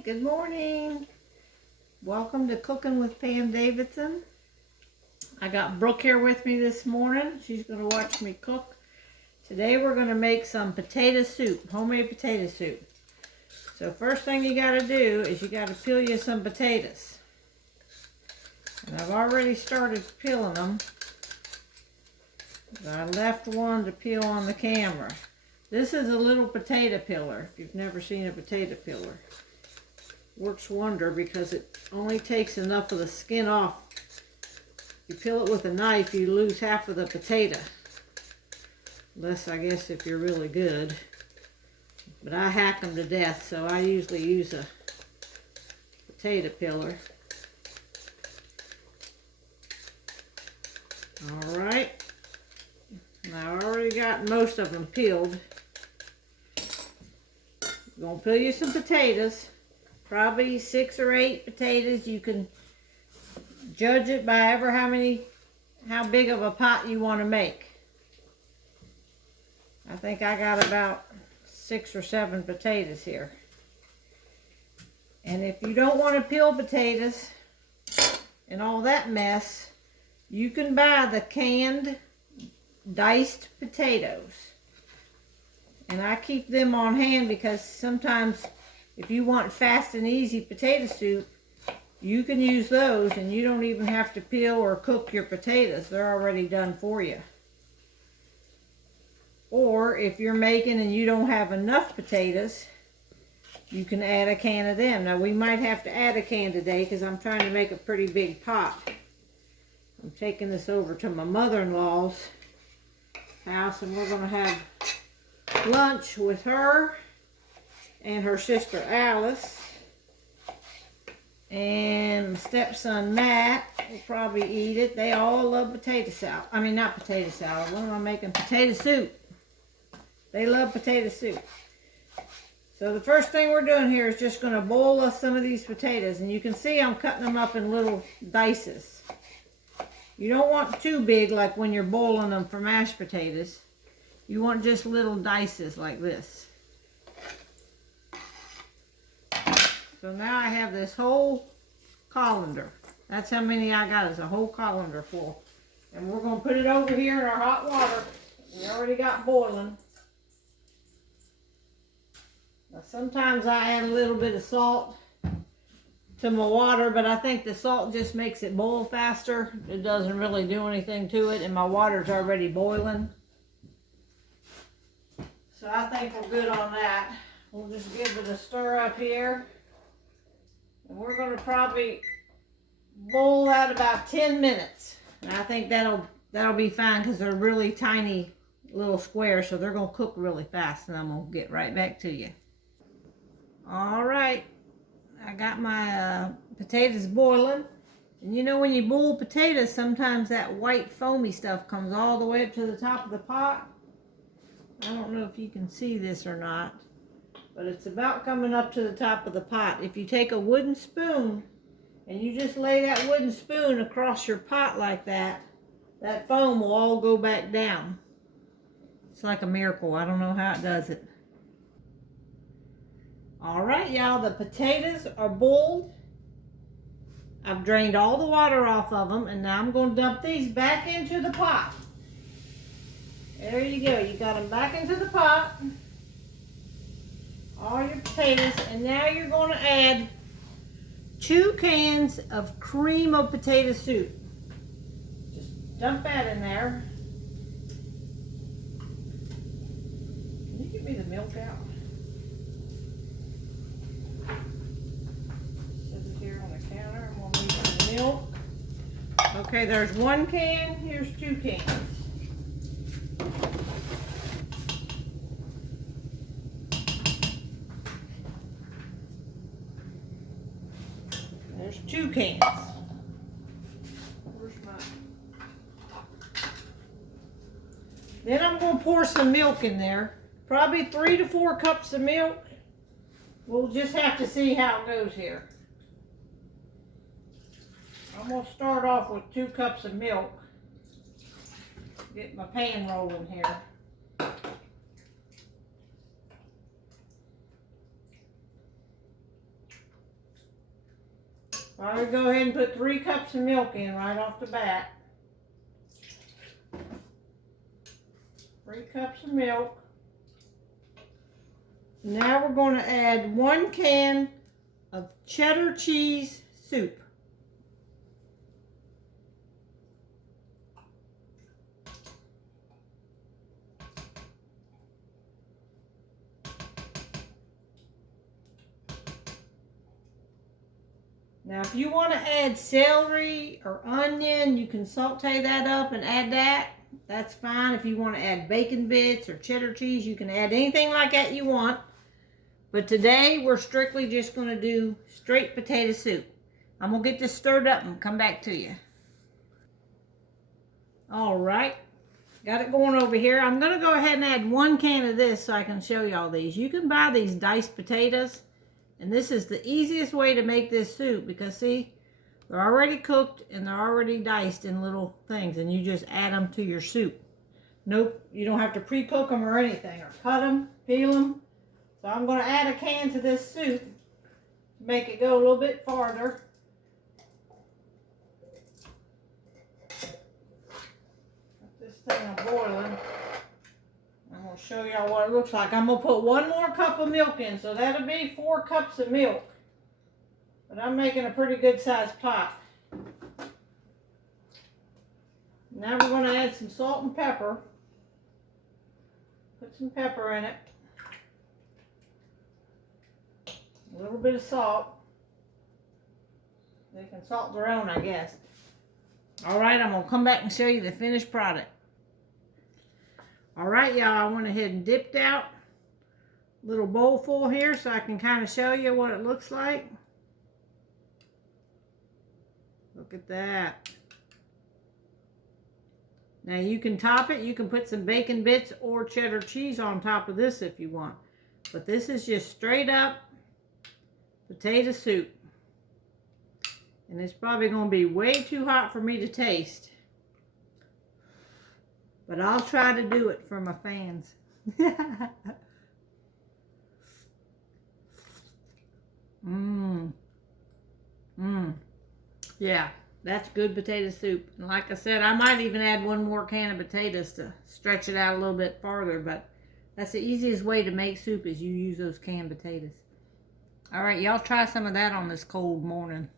Hi, good morning. Welcome to Cooking with Pam Davidson. I got Brooke here with me this morning. She's going to watch me cook. Today we're going to make some potato soup, homemade potato soup. So first thing you got to do is you got to peel you some potatoes. And I've already started peeling them. But I left one to peel on the camera. This is a little potato peeler, if you've never seen a potato peeler. Works wonder because it only takes enough of the skin off. You peel it with a knife, you lose half of the potato. Unless, I guess, if you're really good. But I hack them to death, so I usually use a potato peeler. Alright. Now I've already got most of them peeled. You're going to peel you some potatoes. Probably 6 or 8 potatoes. You can judge it by how big of a pot you want to make. I think I got about 6 or 7 potatoes here. And if you don't want to peel potatoes and all that mess, you can buy the canned diced potatoes. And I keep them on hand because sometimes if you want fast and easy potato soup, you can use those and you don't even have to peel or cook your potatoes. They're already done for you. Or if you're making and you don't have enough potatoes, you can add a can of them. Now we might have to add a can today because I'm trying to make a pretty big pot. I'm taking this over to my mother-in-law's house and we're going to have lunch with her and her sister Alice. And my stepson Matt will probably eat it. They all love potato salad. I mean, not potato salad. What am I making? Potato soup. They love potato soup. So the first thing we're doing here is just going to boil us some of these potatoes. And you can see I'm cutting them up in little dices. You don't want too big like when you're boiling them for mashed potatoes. You want just little dices like this. So now I have this whole colander. That's how many I got, is a whole colander full. And we're going to put it over here in our hot water. We already got boiling. Now sometimes I add a little bit of salt to my water, but I think the salt just makes it boil faster. It doesn't really do anything to it, and my water's already boiling. So I think we're good on that. We'll just give it a stir up here. And we're going to probably boil that about 10 minutes. And I think that'll be fine because they're really tiny little squares, so they're going to cook really fast, and I'm going to get right back to you. All right. I got my potatoes boiling. And you know when you boil potatoes, sometimes that white foamy stuff comes all the way up to the top of the pot. I don't know if you can see this or not, but it's about coming up to the top of the pot. If you take a wooden spoon and you just lay that wooden spoon across your pot like that, that foam will all go back down. It's like a miracle. I don't know how it does it. All right, y'all, the potatoes are boiled. I've drained all the water off of them, and now I'm going to dump these back into the pot. There you go. You got them back into the pot. All your potatoes, and now you're going to add 2 cans of cream of potato soup. Just dump that in there. Can you give me the milk out? Milk. Okay, there's 1 can, here's 2 cans. There's 2 cans. Where's mine? Then I'm going to pour some milk in there. Probably 3 to 4 cups of milk. We'll just have to see how it goes here. I'm going to start off with 2 cups of milk. Get my pan rolling here. So I would go ahead and put 3 cups of milk in right off the bat. 3 cups of milk. Now we're going to add 1 can of cheddar cheese soup. Now if you want to add celery or onion, you can saute that up and add that. That's fine. If you want to add bacon bits or cheddar cheese, you can add anything like that you want. But today we're strictly just going to do straight potato soup. I'm going to get this stirred up and come back to you. All right. Got it going over here. I'm going to go ahead and add 1 can of this so I can show you all these. You can buy these diced potatoes. And this is the easiest way to make this soup because see, they're already cooked and they're already diced in little things and you just add them to your soup. Nope, you don't have to pre-cook them or anything or cut them, peel them. So I'm going to add a can to this soup to make it go a little bit farther. Put this thing on boiling. I'm going to show y'all what it looks like. I'm going to put 1 more cup of milk in, so that'll be 4 cups of milk. But I'm making a pretty good sized pot. Now we're going to add some salt and pepper. Put some pepper in it. A little bit of salt. They can salt their own, I guess. Alright, I'm going to come back and show you the finished product. Alright, y'all, I went ahead and dipped out a little bowl full here so I can kind of show you what it looks like. Look at that. Now you can top it. You can put some bacon bits or cheddar cheese on top of this if you want. But this is just straight up potato soup. And it's probably going to be way too hot for me to taste. But I'll try to do it for my fans. Yeah, that's good potato soup. And like I said, I might even add 1 more can of potatoes to stretch it out a little bit farther. But that's the easiest way to make soup is you use those canned potatoes. All right, y'all try some of that on this cold morning.